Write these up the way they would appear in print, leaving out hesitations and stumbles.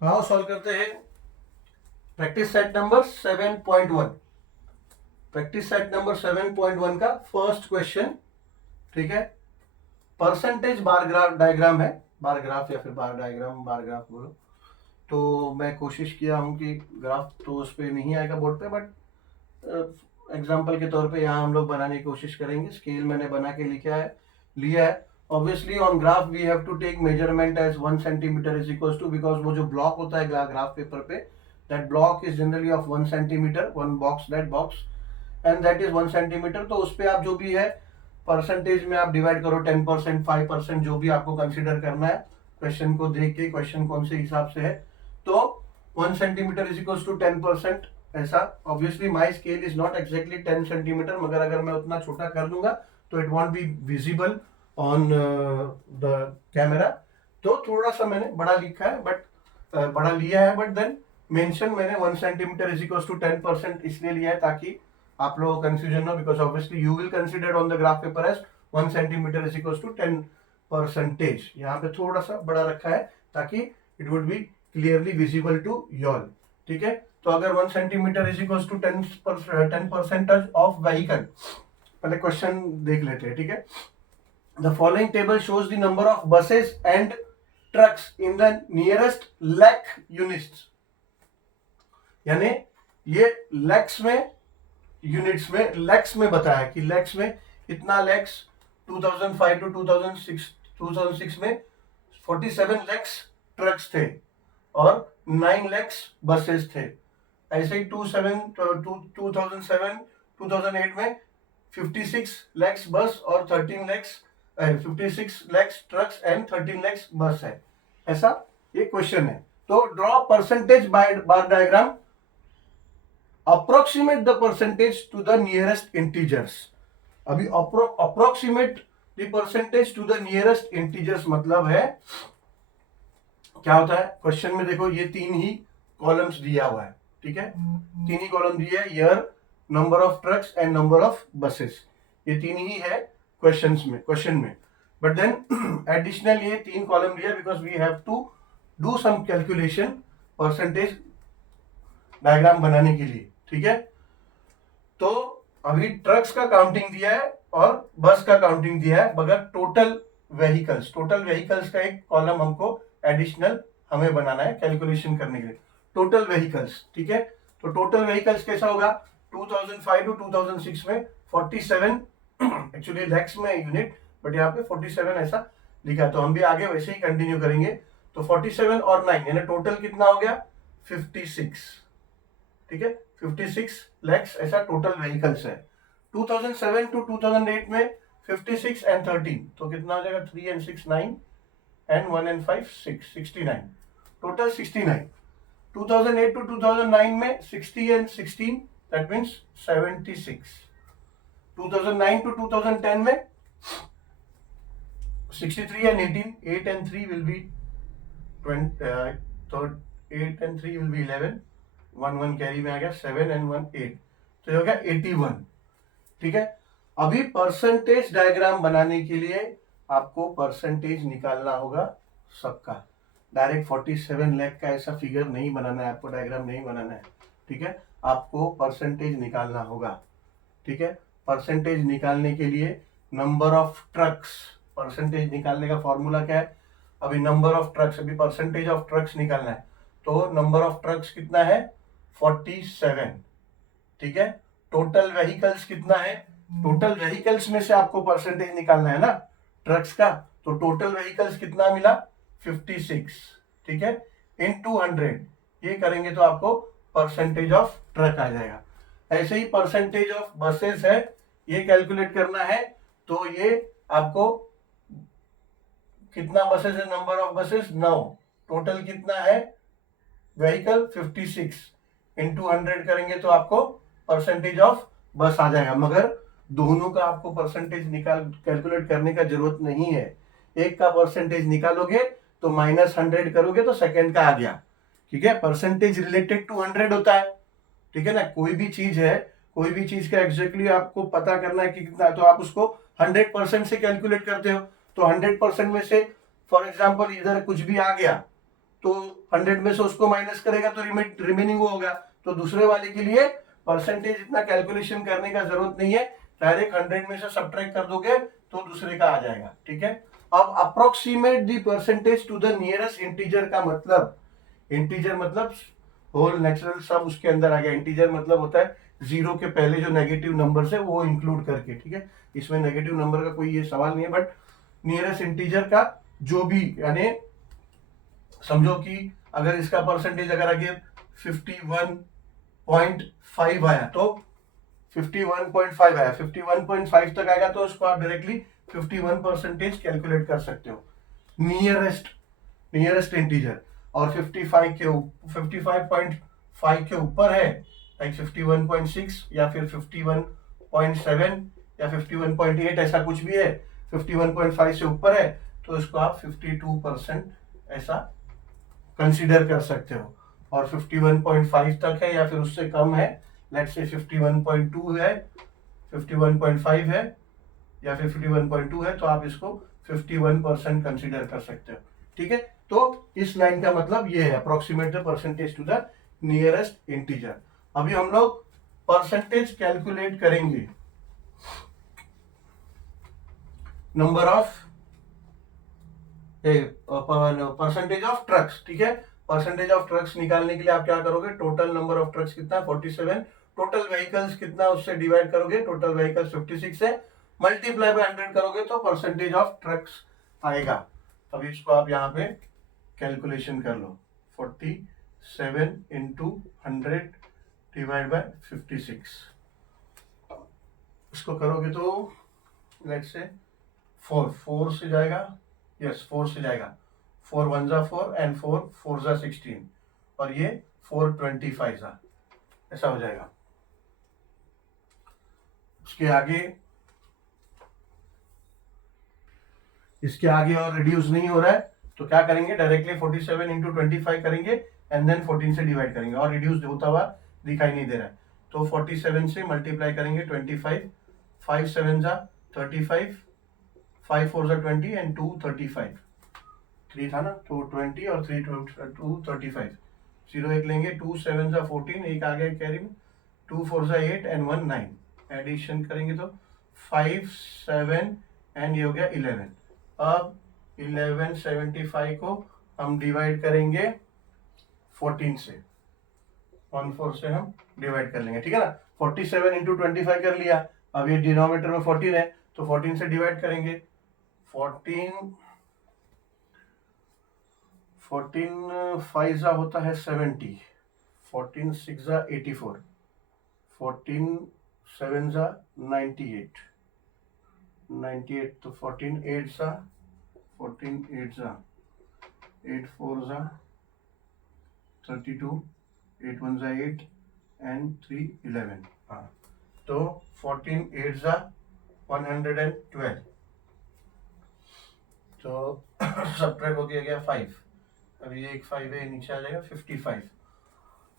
तो आओ सॉल्व करते हैं practice set number 7.1। Practice set number 7.1 का फर्स्ट क्वेश्चन। ठीक है, परसेंटेज बार ग्राफ डायग्राम है, बार ग्राफ या फिर बार डायग्राम, बार ग्राफ बोलो। तो मैं कोशिश किया हूं कि ग्राफ तो उस पर नहीं आएगा बोर्ड पे, बट एग्जाम्पल के तौर पे यहाँ हम लोग बनाने की कोशिश करेंगे। स्केल मैंने बना के लिया है। Obviously on graph we have to take measurement as 1 centimetre is equal to, because वो जो ब्लॉक होता है ग्राफ पेपर पे, that block is generally of 1 centimetre, one box, that box and that is 1 centimetre. तो उस पर आप जो भी है परसेंटेज में आप डिवाइड करो, 10%, 5%, जो भी आपको कंसिडर करना है क्वेश्चन को देख के, क्वेश्चन कौन से हिसाब से है। तो 1 सेंटीमीटर इज इक्वल टू 10%, ऐसा। Obviously my scale is not exactly 10 centimetre, मगर अगर मैं उतना छोटा कर दूंगा तो it won't be visible on the camera. तो थोड़ा सा मैंने बड़ा लिखा है, बट बड़ा लिया है, बट देन मेंशन मैंने 1 सेंटीमीटर इज इक्वल टू 10% इसलिए लिया है ताकि आप लोगों को कंफ्यूजन हो, because obviously you will consider on the graph paper as 1 centimetre is equal to 10%। यहाँ पे थोड़ा सा बड़ा रखा है ताकि it would be clearly visible to y'all. ठीक है, तो अगर 1 centimetre is equal to 10% of vehicle, पहले क्वेश्चन देख लेते हैं। ठीक है, the following table shows the number of buses and trucks in the nearest lakh units. यानी ये लैक्स में, यूनिट्स में, लैक्स में बताया कि लैक्स में इतना लैक्स 2005 टू 2006 में 47 लैक्स ट्रक्स थे और 9 लैक्स बसेस थे। ऐसे ही 2007 में 56 लैक्स बस और 56 लैक्स ट्रक्स एंड 13 लैक्स बस है। ऐसा ये क्वेश्चन है। तो draw percentage bar diagram, approximate the percentage to the nearest integers. अभी approximate the percentage to the nearest integers मतलब है क्या होता है। क्वेश्चन में देखो ये तीन ही कॉलम्स दिया हुआ है। ठीक है, तीन ही कॉलम दिया है, year, number of trucks and number of buses, ये तीन ही है क्वेश्चन में। बट देन एडिशनल ये तीन कॉलम दिया because we have to do some calculation percentage diagram बनाने के लिए। ठीक है, तो अभी ट्रक्स का काउंटिंग दिया है और बस का काउंटिंग दिया है, मगर टोटल व्हीकल्स का एक कॉलम हमको एडिशनल हमें बनाना है कैलकुलेशन करने के लिए, टोटल व्हीकल्स। ठीक है, तो टोटल व्हीकल्स कैसा होगा, 2005 टू 2006 में 47 एक्चुअली लैक्स में यूनिट, बट यहाँ पे 47 ऐसा लिखा, तो हम भी आगे वैसे ही कंटिन्यू करेंगे। तो 47 और 9 यानी टोटल कितना हो गया, 56। ठीक है, 56 लैक्स ऐसा टोटल व्हीकल्स है। 2007 टू 2008 में 56 एंड 13, तो कितना हो जाएगा, 3 and 6 9 and 1 and 5 6, 69, total 69। 2008 to 2009 में 60 and 16, दैट मीन्स 76। 2009 टू 2010 में 63 and 18, 8 and 3 will be 20, तो 8 and 3 will be 11, 1 कैरी में आ गया, 7 and 1 8, तो ये हो गया 81। ठीक है, अभी परसेंटेज डायग्राम बनाने के लिए आपको परसेंटेज निकालना होगा सबका। डायरेक्ट 47 लाख का ऐसा फिगर नहीं बनाना है आपको, डायग्राम नहीं बनाना है। ठीक है, आपको परसेंटेज निकालना होगा। ठीक है, परसेंटेज निकालने के लिए नंबर ऑफ ट्रक्स, परसेंटेज निकालने का फॉर्मूला क्या है, अभी नंबर ऑफ ट्रक्स, अभी परसेंटेज ऑफ ट्रक्स निकालना है, तो नंबर ऑफ ट्रक्स कितना है, 47। ठीक है, टोटल व्हीकल्स कितना है, टोटल व्हीकल्स में से आपको परसेंटेज निकालना है ना ट्रक्स का, तो टोटल व्हीकल्स कितना मिला, 56। ठीक है, इन 200 ये करेंगे तो आपको परसेंटेज ऑफ ट्रक आ जाएगा। ऐसे ही परसेंटेज ऑफ बसेस है, ये कैलकुलेट करना है, तो ये आपको कितना बसेस है, नंबर ऑफ बसेस 9, टोटल कितना है व्हीकल 56, इंटू 100 करेंगे तो आपको परसेंटेज ऑफ बस आ जाएगा। मगर दोनों का आपको परसेंटेज कैलकुलेट करने का जरूरत नहीं है। एक का परसेंटेज निकालोगे तो -100 करोगे तो सेकंड का आ गया। ठीक है, परसेंटेज रिलेटेड टू 100 होता है। ठीक है ना, कोई भी चीज है, कोई भी चीज का एग्जैक्टली आपको पता करना है कि कितना, तो आप उसको 100% से कैलकुलेट करते हो। तो 100% में से फॉर एग्जाम्पल इधर कुछ भी आ गया तो 100 में से उसको माइनस करेगा तो रिमेनिंग वो होगा। तो दूसरे वाले के लिए परसेंटेज इतना कैलकुलेशन करने का जरूरत नहीं है, डायरेक्ट 100 में से सब्ट्रैक्ट कर दोगे तो दूसरे का आ जाएगा। ठीक है, अब approximate the percentage to the nearest integer का मतलब, इंटीजर मतलब होल नेचुरल सब उसके अंदर आ गया। इंटीजर मतलब होता है जीरो के पहले जो नेगेटिव नंबर्स है वो इंक्लूड करके। ठीक है, इसमें नेगेटिव नंबर का कोई ये सवाल नहीं है, बट नियरेस्ट इंटीजर का जो भी, यानी समझो कि अगर इसका परसेंटेज अगर आगे 51.5 आया तो 51.5 आया, 51.5 तक आएगा तो उसको आप डायरेक्टली 51% कैलकुलेट कर सकते हो, नियरेस्ट इंटीजर। और 55.5 के ऊपर है, लाइक 51.6 या फिर 51.7 या 51.8 ऐसा कुछ भी है, 51.5 से ऊपर है तो इसको आप 52% ऐसा कंसीडर कर सकते हो। और 51.5 तक है या फिर उससे कम है, लेट्स से 51.2 है, 51.5 है या फिर 51.2 है, तो आप इसको 51% कंसीडर कर सकते हो। ठीक है, तो इस लाइन का मतलब ये है, approximate the percentage to the nearest integer. अभी हम लोग परसेंटेज कैलकुलेट करेंगे number of percentage of trucks. ठीक है, परसेंटेज ऑफ ट्रक्स निकालने के लिए आप क्या करोगे, टोटल नंबर ऑफ ट्रक्स कितना 47, टोटल व्हीकल्स कितना उससे डिवाइड करोगे, टोटल व्हीकल्स 56 है, मल्टीप्लाई बाय 100 करोगे तो परसेंटेज ऑफ ट्रक्स आएगा। अभी इसको आप यहाँ पे कैलकुलेशन कर लो, 47 इंटू 100 डिवाइड बाय 56, इसको करोगे तो लेट्स से 4 से जाएगा, यस 4 से जाएगा, 4 1 जा 4 एंड 4 4 जा 16 और ये 425 जा, ऐसा हो जाएगा। इसके आगे और रिड्यूस नहीं हो रहा है तो क्या करेंगे, डायरेक्टली 47 इंटू 25 करेंगे एंड देन 14 से डिवाइड करेंगे, और रिड्यूस होता हुआ दिखाई नहीं दे रहा है तो 47 से मल्टीप्लाई करेंगे 25, 5 7 जा 35, 5 4 जा 20 एंड 2 35, 3 था ना तो 20 और 3 2 35, 0 एक लेंगे, 2 7 जा 14, एक आ गया कैरी में, 2 4 जा 8 एंड 1 9, एडिशन करेंगे तो 5 7 एंड ये हो गया 11। अब 1175 को हम डिवाइड करेंगे 14 से, 14 से हम डिवाइड कर लेंगे। ठीक है ना, 47 इंटू 25 कर लिया, अब ये डिनोमिनेटर में 14 है तो 14 से डिवाइड करेंगे, 14 5 जा होता है 70, 14 6 जा 84, 14 7 जा 98, 98 तो 14 8 जा 14 8 जा 8 4 जा 32, 8 1 जा 8 एंड 3 11, हाँ तो 14 8 जा 112, तो सब्ट्रैक्ट हो गया 5, अभी एक 5 है नीचे आ जाएगा 55,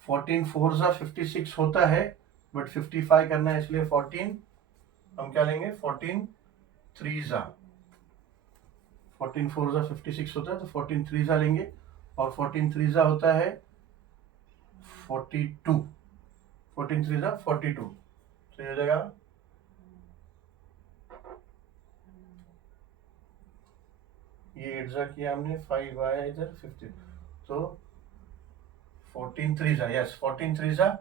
14 4 जा 56 होता है बट 55 करना है इसलिए 14 हम क्या लेंगे, 14 3 जा, 14 4 जा 56 होता है तो 14 3 जा लेंगे, और 14 3 जा होता है 42, 14 3 जा 42, तो ये हो जाएगा ये 8 जा किया हमने, 5 आया इधर 50, तो 14 3 जा, यस 14 3 जा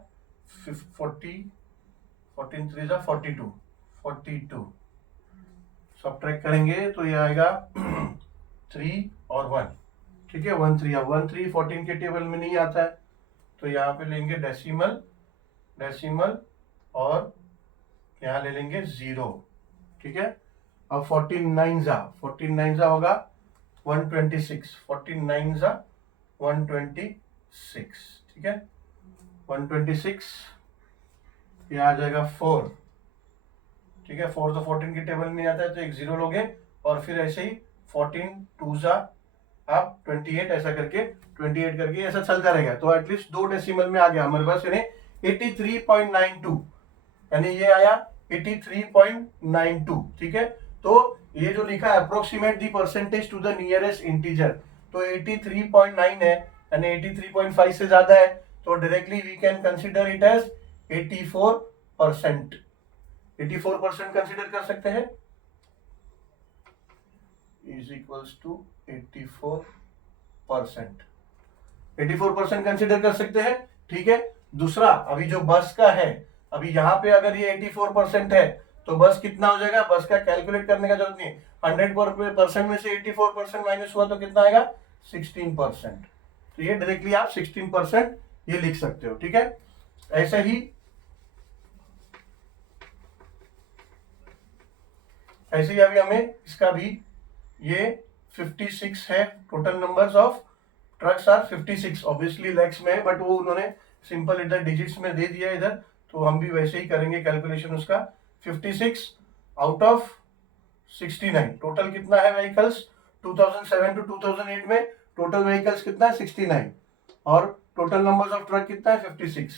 40, 14 3 जा 42, 42 सब्ट्रैक्ट करेंगे तो ये आएगा 3 और 1, ठीक है 1 3, अब 1 3 14 के टेबल में नहीं आता है तो यहाँ पे लेंगे डेसिमल और यहाँ ले लेंगे 0, ठीक है। अब 14 9 जा होगा 126, 14 9 जा 126, ठीक है 126, ये आ जाएगा 4, ठीक है 4 तो 14 के टेबल में आता है तो एक 0 लोगे, और फिर ऐसे ही 14 2 जा आप 28, ऐसा करके 28 करके ऐसा चलता रहेगा, तो एटलीस्ट 2 डेसिमल में आ गया हमारे पास, यानी 83.92, यानी ये आया 83.92, ठीक है। तो ये जो लिखा है approximate the percentage to the nearest integer, तो 83.9 है यानी 83.5 से ज्यादा है, तो directly we can consider it as 84%। 84% consider कर सकते हैं, इज इक्वल्स टू 84%। 84% कंसिडर कर सकते हैं, ठीक है। दूसरा, अभी जो बस का है, अभी यहाँ पे अगर ये 84% है तो बस कितना हो जाएगा, बस का कैलकुलेट करने का जरूरत नहीं, 100% में से 84% माइनस हुआ तो कितना आएगा, 16%। तो ये डायरेक्टली आप 16% ये लिख सकते हो, ठीक है। ऐसे ही अभी हमें इसका भी ये 56 है, total numbers of trucks are 56, obviously lakhs में है, बट वो उन्होंने सिंपल इधर डिजिट्स में दे दिया इधर, तो हम भी वैसे ही करेंगे कैलकुलेशन उसका। 56 आउट ऑफ 69, टोटल कितना है व्हीकल्स, 2007 टू 2008 में टोटल व्हीकल्स कितना है, 69, और टोटल नंबर्स ऑफ ट्रक कितना है, 56,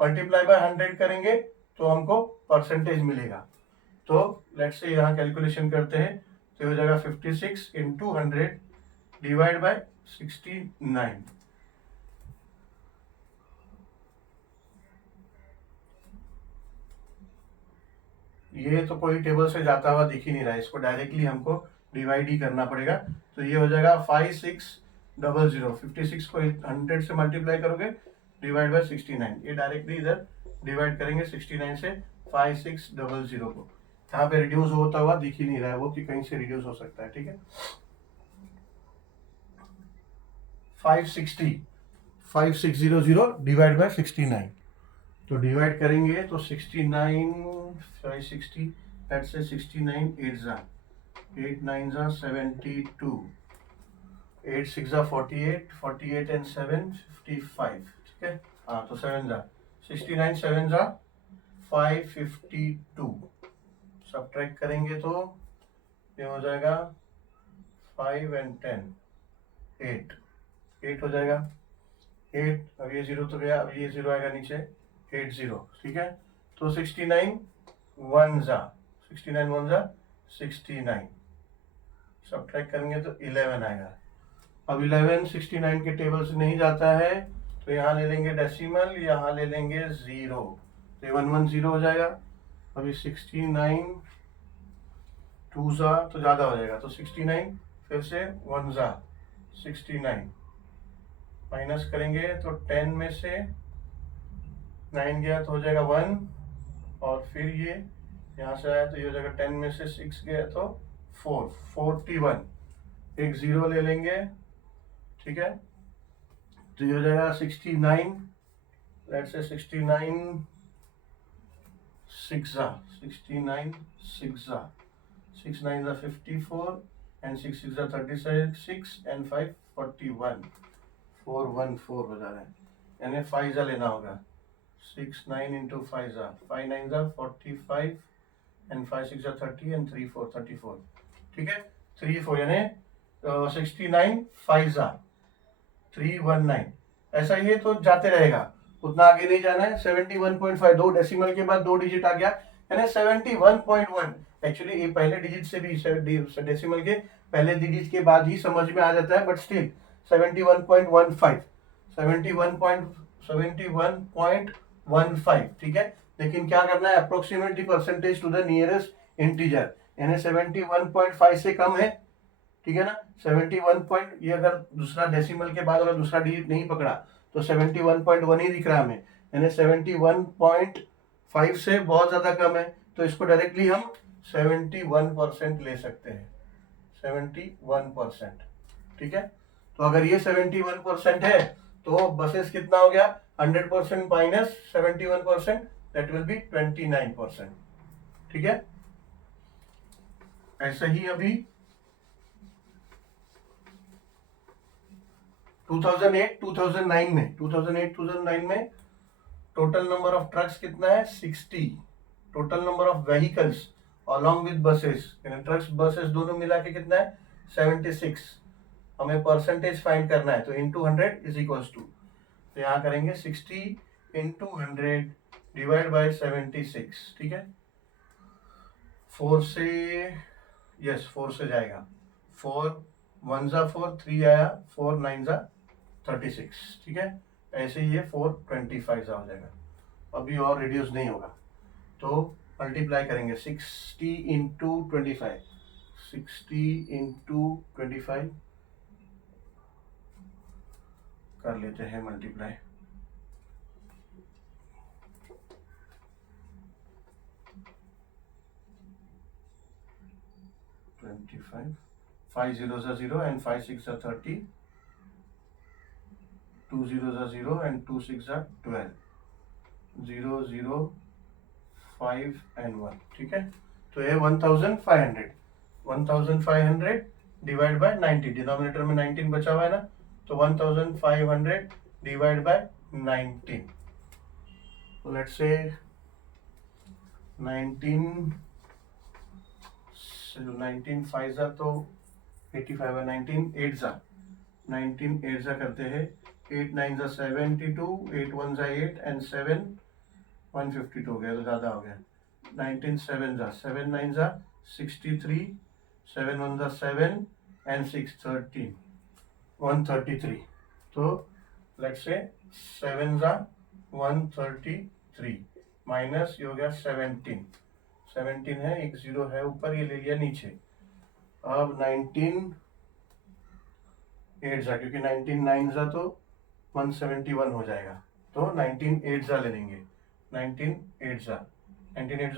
मल्टीप्लाई बाय 100 करेंगे तो हमको परसेंटेज मिलेगा। तो लेट्स से यहाँ कैलकुलेशन करते हैं, तो हो जाएगा 56 इंटू 100 डिवाइड बाय 69। ये तो कोई टेबल से जाता हुआ दिख ही नहीं रहा है, इसको डायरेक्टली हमको डिवाइड ही करना पड़ेगा। तो ये हो जाएगा 5600, 56 को 100 से मल्टीप्लाई करोगे डिवाइड बाय 69, ये डायरेक्टली इधर डिवाइड करेंगे 69 से 5600 को। यहाँ पे रिड्यूस होता हुआ दिख ही नहीं रहा है वो, कि कहीं से रिड्यूस हो सकता है, ठीक है। 5600 डिवाइड बाय 69, तो डिवाइड करेंगे तो 69 560, लेट्स से 69 8 जा 8 9 जा 72, 8 6 जा 48, 48 एंड 7 55, ठीक है। हाँ, तो 7 जा 69, 7 जा 552, सब्ट्रैक्ट करेंगे तो ये हो जाएगा 5 एंड 10 8 हो जाएगा, 8, अब ये 0 तो गया, अब ये 0 आएगा नीचे, 80, ठीक है। तो 69 1 जा 69, सब्ट्रैक्ट करेंगे तो 11 आएगा। अब 11 69 के टेबल से नहीं जाता है, तो यहाँ ले लेंगे डेसिमल, यहाँ ले लेंगे 0, तो 110 हो जाएगा। अभी 69 2 जा तो ज़्यादा हो जाएगा, तो 69 फिर से 1 जा 69, माइनस करेंगे तो 10 में से 9 गया तो हो जाएगा 1, और फिर ये यहाँ से आया तो ये हो जाएगा 10 में से 6 गया तो 4, 41, एक 0 ले लेंगे, ठीक है। तो ये हो जाएगा 69, लेट्स से 69 6 जा 69 6 जा 6 9 जा 54 एंड 6 6 जा 36 एंड 5 41, 414 हो जा रहा है, यानी 5 जा लेना होगा। 6 9 इंटू 5 जा 5 9 जा 45 एंड 5 6 जा 30 एंड 3 4 34, ठीक है। 3 4 यानी 69 5 जा 319, ऐसा ही तो जाते रहेगा, उतना आगे नहीं जाना है। 71.5, 2 डेसिमल के बाद 2 डिजिट आ गया, यानी 71.1। एक्चुअली ये पहले डिजिट से भी, डेसिमल के पहले डिजिट के बाद ही समझ में आ जाता है, बट स्टिल 71.15, 71.15, ठीक है। लेकिन क्या करना है, approximately percentage to the nearest integer, यानी 71.5 से कम है, ठीक है ना। 71 पॉइंट, ये अगर दूसरा डेसिमल के बाद अगर दूसरा डिजिट नहीं पकड़ा तो 71.1 ही दिख रहा है हमें, यानी 71.5 से बहुत ज्यादा कम है, तो इसको डायरेक्टली हम 71% ले सकते हैं, 71%, ठीक है। तो अगर ये 71% है तो बसेस कितना हो गया, 100% माइनस 71%, दैट विल बी 29%, ठीक है। ऐसे ही अभी 2008-2009 में टोटल नंबर ऑफ ट्रक्स कितना है, 60, total number of vehicles along with buses, यानी ट्रक्स बसेस दोनों मिला के कितना है, 76। हमें परसेंटेज फाइंड करना है, तो इंटू 100 इज इक्वल्स टू, तो यहाँ करेंगे 60 इंटू 100 डिवाइड बाय 76, ठीक है। 4 से, यस 4 से जाएगा, 4 1 जा 4, 3 आया, 4 9 जा 36, ठीक है। ऐसे ही ये 425 हो जाएगा, अभी और रिड्यूस नहीं होगा। तो मल्टीप्लाई करेंगे 60 इंटू 25, 60 इंटू 25 कर लेते हैं मल्टीप्लाई। फाइव जीरो ज़ा 0 एंड 5 6 ज़ा 30, 2 0 ज़ा 0 एंड 2 6 ज़ा 12, 0 0 5 एंड 1, ठीक है। तो ये 1500, 1500 डिवाइड बाय 90, डिनोमिनेटर में 19 बचा हुआ है ना, तो 1500 डिवाइड बाय 19, लेट्स से 19 5 ज़ा तो 85 है, 19 8 ज़ा, 19 8 ज़ा करते हैं, 8 9 ज़ा 72, 8 1 ज़ा 8 एंड 7 152 हो गया, तो ज़्यादा हो गया। 19 7 ज़ा 7 9 ज़ा 63, 7 1 ज़ा 7 एंड 6 13 133, तो लेट्स से 7 ज़ा 133 माइनस ये हो गया 17 है, एक जीरो है ऊपर, ये ले लिया नीचे। अब 19 8 ज़ा, क्योंकि 19 9 ज़ा तो 171 हो जाएगा, तो 19 8 ज़ा ले लेंगे, 19 8 ज़ा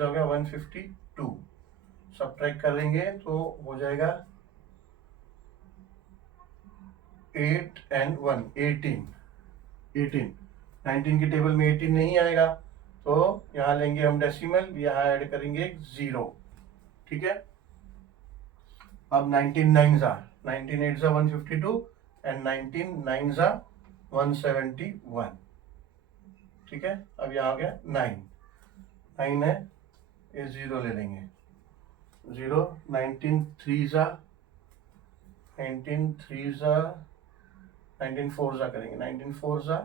हो गया 152, सब्ट्रैक्ट करेंगे तो हो जाएगा 8 एंड 1 18, 19 की टेबल में 18 नहीं आएगा, तो यहाँ लेंगे हम डेसिमल, यहाँ ऐड करेंगे 0, ठीक है। अब 19 9 ज़ा 19 8 ज़ा 152 एंड 19 9 ज़ा 171, ठीक है। अब यहाँ आ गया 9 है, ये 0 ले लेंगे, 0 19 3 ज़ा 19 3 ज़ा 19 4 ज़ा करेंगे, 19 4 ज़ा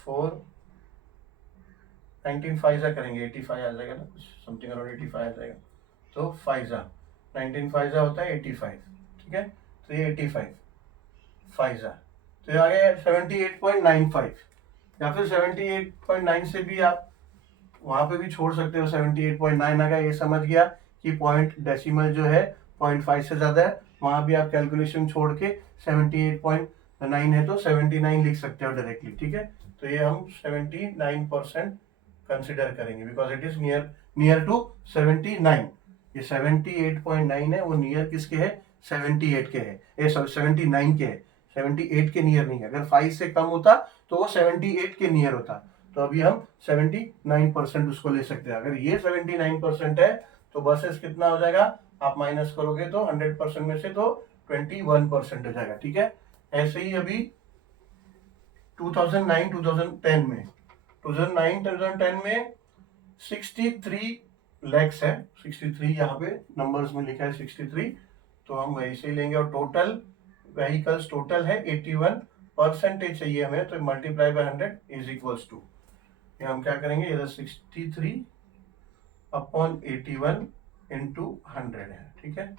4, 19 5 ज़ा करेंगे, 85 आ जाएगा ना, समथिंग अराउंड 85 आ जाएगा, तो 5 ज़ा 19 5 ज़ा होता है 85, ठीक है। तो ये 85 5 ज़ा, तो ये आ गया 78.95, या फिर 78.9 से भी आप वहाँ पे भी छोड़ सकते हो, 78.9 आ गया, ये समझ गया कि पॉइंट डेसिमल जो है 0.5 से ज़्यादा है, वहाँ भी आप कैलकुलेशन छोड़ के 78.9 है तो 79 लिख सकते हो डायरेक्टली, ठीक है। तो ये हम 79% कंसिडर करेंगे, because it is near to 79, ये 78.9 है, वो नियर किसके है, 78 के है, ये 79 के है, 78 के नियर नहीं है। अगर 5 से कम होता तो वो 78 के नियर होता, तो अभी हम 79% उसको ले सकते हैं। अगर ये 79% है तो बसेस कितना हो जाएगा, आप माइनस करोगे तो 100% में से तो 21% हो जाएगा, ठीक है। ऐसे ही अभी 2009-2010 में 2009-2010 में 63 लैक्स है, 63 यहाँ पे नंबर्स में लिखा है 63, तो हम वैसे ही लेंगे, और टोटल व्हीकल्स टोटल है 81, परसेंटेज चाहिए हमें, तो multiply by 100 is equals to, हम क्या करेंगे, इधर 63 अपॉन 81 इंटू 100 है, ठीक है।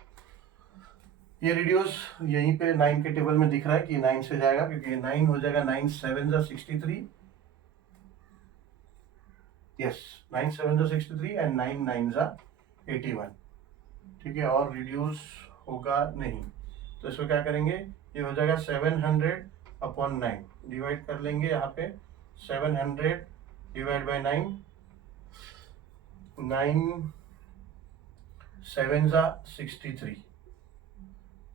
ये रिड्यूस यहीं पे 9 के टेबल में दिख रहा है कि 9 से जाएगा, क्योंकि 9 हो जाएगा 9 7 ज़ा 63, यस 9 7 ज़ा 63 एंड 9 9 ज़ा 81, ठीक है। और रिड्यूस होगा नहीं, तो इसको क्या करेंगे, ये हो जाएगा 700 अपॉन 9, डिवाइड कर लेंगे यहाँ पे, 700 डिवाइड बाय 9, 9 7 ज़ा 63,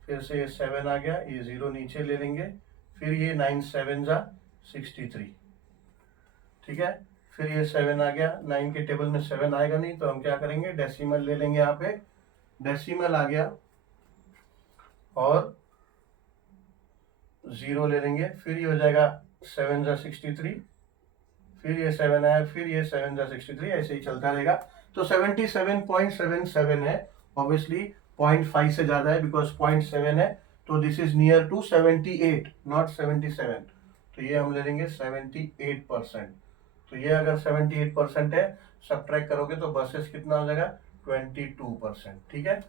फिर से ये 7 आ गया, ये 0 नीचे ले लेंगे, फिर ये 9 7 ज़ा 63, ठीक है। फिर ये 7 आ गया, 9 के टेबल में 7 आएगा नहीं, तो हम क्या करेंगे, डेसिमल ले लेंगे, यहाँ पे डेसिमल आ गया और 0 ले लेंगे, फिर ये हो जाएगा 7 ज़ा 63, फिर ये 7 आया, फिर ये 7 ज़ा 63, ऐसे ही चलता रहेगा। तो 77.77 है, ऑब्वियसली 0.5 से ज़्यादा है, बिकॉज 0.7 है, तो this is near to 78 not 77, तो ये हम ले लेंगे 78%। तो ये अगर 78% है, सब्ट्रैक्ट करोगे तो बसेस कितना हो जाएगा, 22%, ठीक है।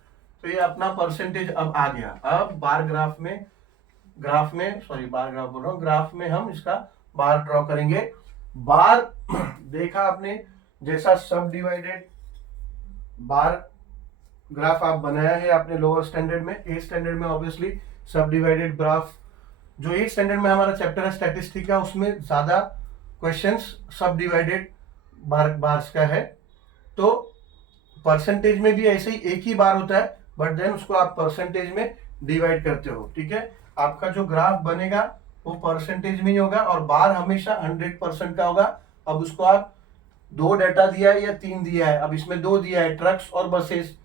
तो ये अपना परसेंटेज अब आ गया। अब बार ग्राफ में ग्राफ में, सॉरी बार ग्राफ बोल रहा हूँ, ग्राफ में हम इसका बार ड्रॉ करेंगे। बार देखा आपने, जैसा सब डिवाइडेड बार ग्राफ आप बनाया है आपने लोअर स्टैंडर्ड में, 8 स्टैंडर्ड में ऑब्वियसली सब डिवाइडेड ग्राफ, जो 8 स्टैंडर्ड में हमारा चैप्टर है स्टैटिस्टिक्स का, उसमें ज्यादा क्वेश्चंस सब डिवाइडेड बार्स का है। तो परसेंटेज में भी ऐसे ही एक ही बार होता है, बट देन उसको आप परसेंटेज में डिवाइड करते हो, ठीक है। आपका जो ग्राफ बनेगा वो परसेंटेज में ही होगा और बार हमेशा 100% का होगा। अब उसको आप 2 डाटा दिया है या 3 दिया है, अब इसमें 2 दिया है, ट्रक्स और बसेस।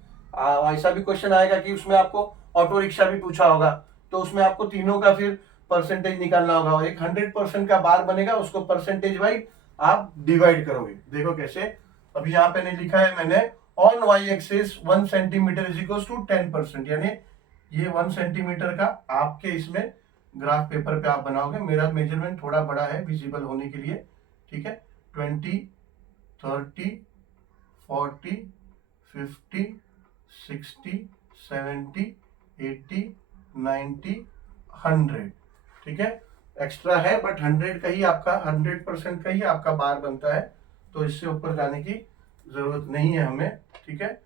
ऐसा भी क्वेश्चन आएगा कि उसमें आपको ऑटो रिक्शा भी पूछा होगा, तो उसमें आपको तीनों का फिर परसेंटेज निकालना होगा और एक 100% का बार बनेगा, उसको परसेंटेज वाइज आप डिवाइड करोगे। देखो कैसे, अभी यहाँ पे नहीं लिखा है मैंने, on y axis 1 centimetre is equal to 10%, यानी ये 1 सेंटीमीटर का आपके इसमें ग्राफ पेपर पे आप बनाओगे। मेरा मेजरमेंट थोड़ा बड़ा है विजिबल होने के लिए, ठीक है। 20, 30, 40, 50, 60, 70, 80, 90, 100, ठीक है। एक्स्ट्रा है बट 100 का ही आपका 100% का ही आपका बार बनता है, तो इससे ऊपर जाने की जरूरत नहीं है हमें, ठीक है।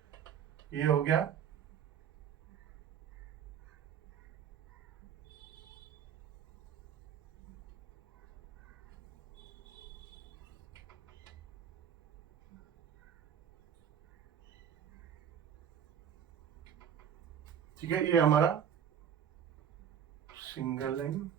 ये हो गया। ठीक है, ये हमारा सिंगल लाइन,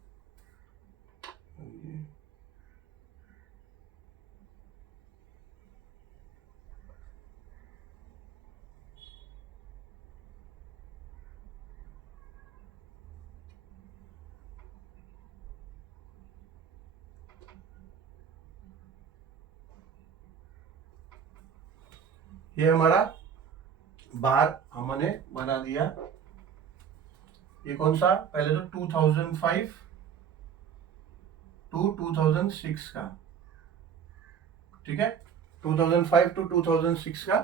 ये हमारा बार हमने बना दिया। ये कौन सा, पहले तो 2005 टू 2006 का, ठीक है। 2005 टू 2006 का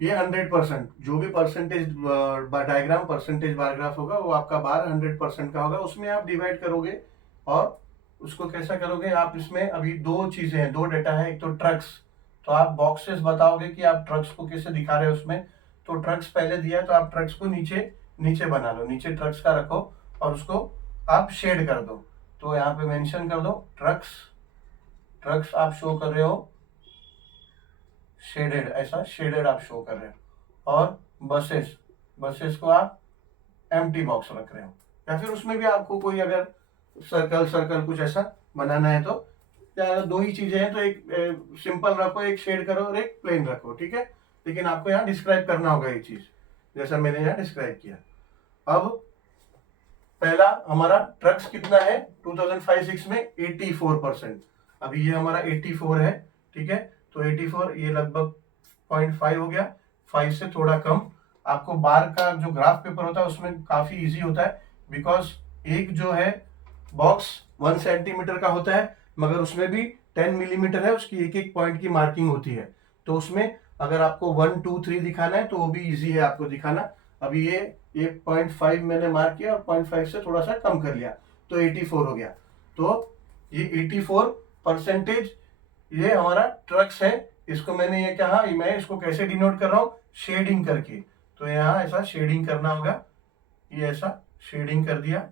ये 100%, जो भी percentage diagram percentage bar graph होगा वो आपका बार 100% का होगा। उसमें आप डिवाइड करोगे और उसको कैसा करोगे आप, इसमें अभी 2 चीजें हैं, 2 डेटा है, एक तो ट्रक्स, तो आप बॉक्सेस बताओगे कि आप ट्रक्स को कैसे दिखा रहे हो उसमें। तो ट्रक्स पहले दिया है तो आप ट्रक्स को नीचे नीचे बना लो, नीचे ट्रक्स का रखो और उसको आप शेड कर दो। तो यहाँ पे मेंशन कर दो ट्रक्स, ट्रक्स आप शो कर रहे हो शेडेड, ऐसा शेडेड आप शो कर रहे हो। और बसेस, बसेस को आप एम्प्टी बॉक्स रख रहे हो, या फिर उसमें भी आपको कोई अगर सर्कल सर्कल कुछ ऐसा बनाना है तो, या 2 ही चीजें हैं तो एक सिंपल रखो, एक शेड करो और एक प्लेन रखो, ठीक है। लेकिन आपको यहाँ डिस्क्राइब करना होगा ये चीज, जैसा मैंने यहाँ डिस्क्राइब किया। अब पहला हमारा ट्रक्स कितना है 2005-06 में 84%, अभी ये हमारा 84 है, ठीक है। तो 84 ये लगभग 0.5 हो गया, 5 से थोड़ा कम। आपको बार का जो ग्राफ पेपर होता है उसमें काफी इजी होता है, बिकॉज एक जो है बॉक्स 1 सेंटीमीटर का होता है, मगर उसमें भी 10 मिलीमीटर है, उसकी एक एक पॉइंट की मार्किंग होती है। तो उसमें अगर आपको 1, 2, 3 दिखाना है तो वो भी इजी है आपको दिखाना। अभी ये 0.5 मैंने मार्क किया और 0.5 से थोड़ा सा कम कर लिया, तो 84 हो गया। तो ये 84% ये हमारा ट्रक्स है। इसको मैंने ये कहा, मैं इसको कैसे डिनोट कर रहा हूँ, शेडिंग करके। तो यहाँ ऐसा शेडिंग करना होगा, ये ऐसा शेडिंग कर दिया,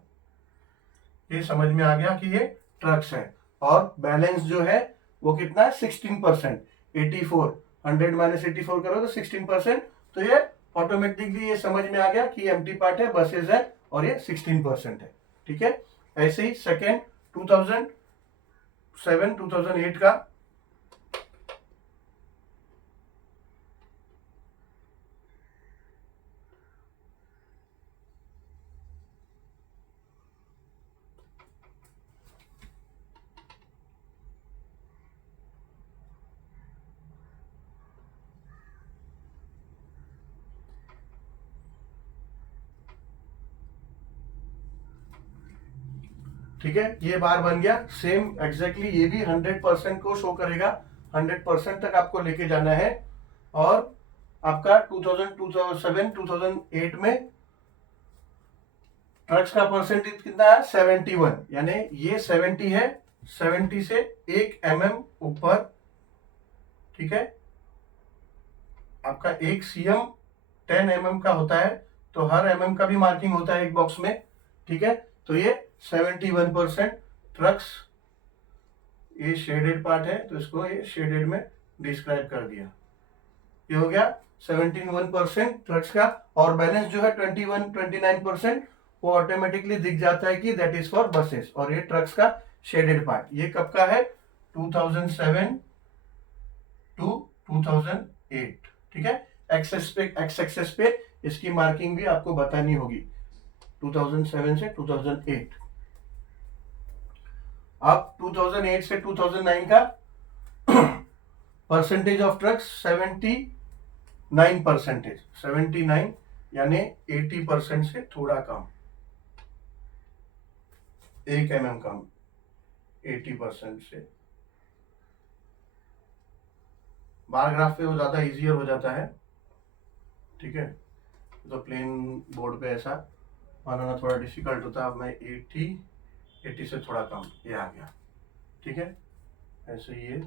ये समझ में आ गया कि ये ट्रक्स है। और बैलेंस जो है वो कितना है 16%, 84, 100 माइनस 84 करो तो 16%। तो ये ऑटोमेटिकली ये समझ में आ गया कि एम्प्टी पार्ट है, बसेस है और ये 16% है, ठीक है। ऐसे ही सेकेंड 2007 2008 का, ठीक है, ये बार बन गया सेम एग्जैक्टली। ये भी 100% को शो करेगा, 100% तक आपको लेके जाना है। और आपका 2007 2008 में ट्रक्स का परसेंटेज कितना है 71, यानी ये 70 है, 70 से 1 mm ऊपर, ठीक है। आपका एक सीएम 10 mm का होता है, तो हर mm का भी मार्किंग होता है एक बॉक्स में, ठीक है। तो ये 71% ट्रक्स, ये शेडेड पार्ट है तो इसको ये शेडेड में डिस्क्राइब कर दिया। ये हो गया 71% ट्रक्स का, और बैलेंस जो है 29% वो ऑटोमेटिकली दिख जाता है कि दैट इज फॉर बसेस। और ये ट्रक्स का शेडेड पार्ट ये कब का है, 2007 टू 2008, ठीक है। एक्स एक्सेस पे इसकी मार्किंग भी आपको बतानी होगी, 2007 से 2008। अब 2008 से 2009 का परसेंटेज ऑफ ट्रक्स 79%, यानी 80% से थोड़ा कम, 1 mm कम, 80% से। बार ग्राफ पे वो ज्यादा इजियर हो जाता है, ठीक है। तो प्लेन बोर्ड पे ऐसा बनाना थोड़ा डिफिकल्ट होता है। अब मैं 80 से थोड़ा कम, ये आ गया, ठीक है। ऐसे ये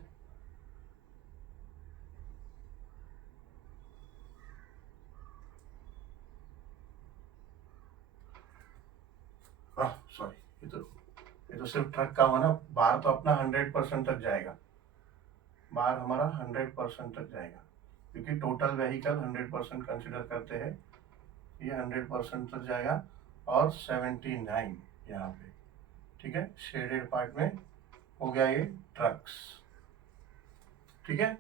सॉरी, ये तो सिर्फ ट्रक का हुआ ना। बार तो अपना 100% तक जाएगा, बार हमारा 100% तक जाएगा, क्योंकि टोटल व्हीकल 100% कंसिडर करते हैं। ये 100% तक जाएगा, और 79 यहाँ पे, ठीक है। शेडेड पार्ट में हो गया ये ट्रक्स, ठीक है।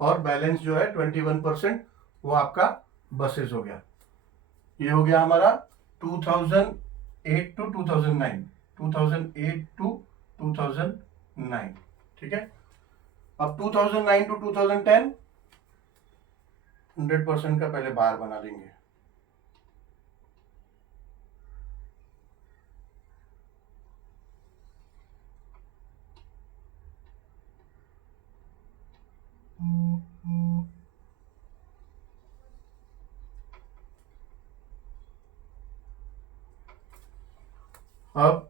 और बैलेंस जो है 21% वो आपका बसेस हो गया। ये हो गया हमारा 2008 टू 2009, 2008 टू 2009, ठीक है। अब 2009 टू 2010 100% का पहले बार बना लेंगे। अब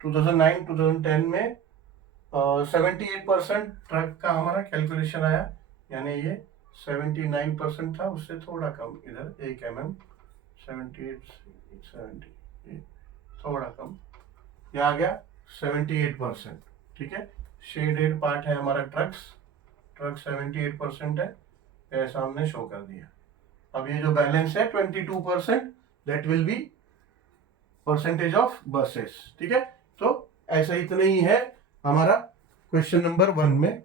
2009-2010 में 78% ट्रक का हमारा कैलकुलेशन आया, यानी ये 79% था, उससे थोड़ा कम, इधर 1 mm, 78 70 थोड़ा कम, ये आ गया 78%, ठीक है। शेडेड पार्ट है हमारा ट्रक्स, ट्रक 78% है, ऐसा हमने शो कर दिया। अब ये जो बैलेंस है 22%, that will be percentage of buses, ठीक है। तो ऐसा इतना ही है हमारा क्वेश्चन नंबर 1 में,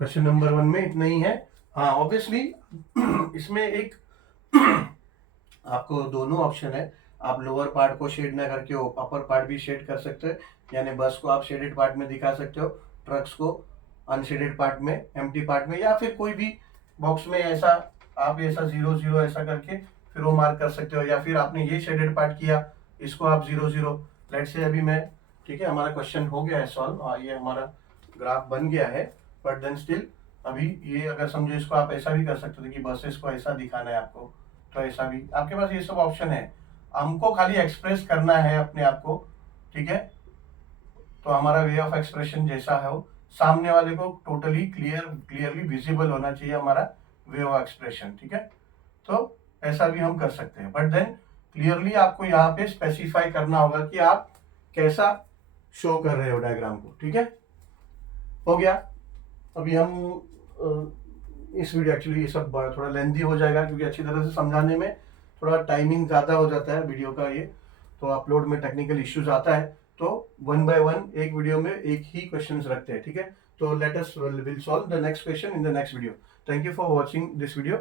क्वेश्चन नंबर 1 में इतना ही है। हाँ, ऑब्वियसली इसमें एक आपको दोनों ऑप्शन है, आप लोअर पार्ट को शेड ना करके अपर पार्ट भी शेड कर सकते हैं, यानी बस को आप शेडेड पार्ट में दिखा सकते हो, ट्रक्स को अनशेडेड पार्ट में, एम्प्टी पार्ट में, या फिर कोई भी बॉक्स में ऐसा आप ऐसा 0-0 ऐसा करके फिर वो मार्क कर सकते हो, या फिर आपने ये शेडेड पार्ट किया, इसको आप 0-0, लेट से अभी मैं, ठीक है, हमारा क्वेश्चन हो गया है सॉल्व, ये हमारा ग्राफ बन गया है, बट देन स्टिल अभी ये अगर समझो इसको आप ऐसा भी कर सकते थे कि बसेस को ऐसा दिखाना है आपको, तो ऐसा भी आपके पास ये सब ऑप्शन है, हमको खाली एक्सप्रेस करना है अपने आप को, ठीक है। तो हमारा वे ऑफ एक्सप्रेशन जैसा है वो सामने वाले को टोटली क्लियरली विजिबल होना चाहिए हमारा वे ऑफ एक्सप्रेशन, ठीक है। तो ऐसा भी हम कर सकते हैं, बट देन क्लियरली आपको यहाँ पे स्पेसिफाई करना होगा कि आप कैसा शो कर रहे हो डायग्राम को, ठीक है। हो गया। अभी हम इस वीडियो, एक्चुअली ये सब थोड़ा लेंथी हो जाएगा क्योंकि अच्छी तरह से समझाने में थोड़ा टाइमिंग ज़्यादा हो जाता है वीडियो का, ये तो अपलोड में टेक्निकल इश्यूज आता है, तो 1 by 1 एक वीडियो में एक ही क्वेश्चंस रखते हैं, ठीक है। तो let us will solve the next question in the next video. Thank you for watching this video.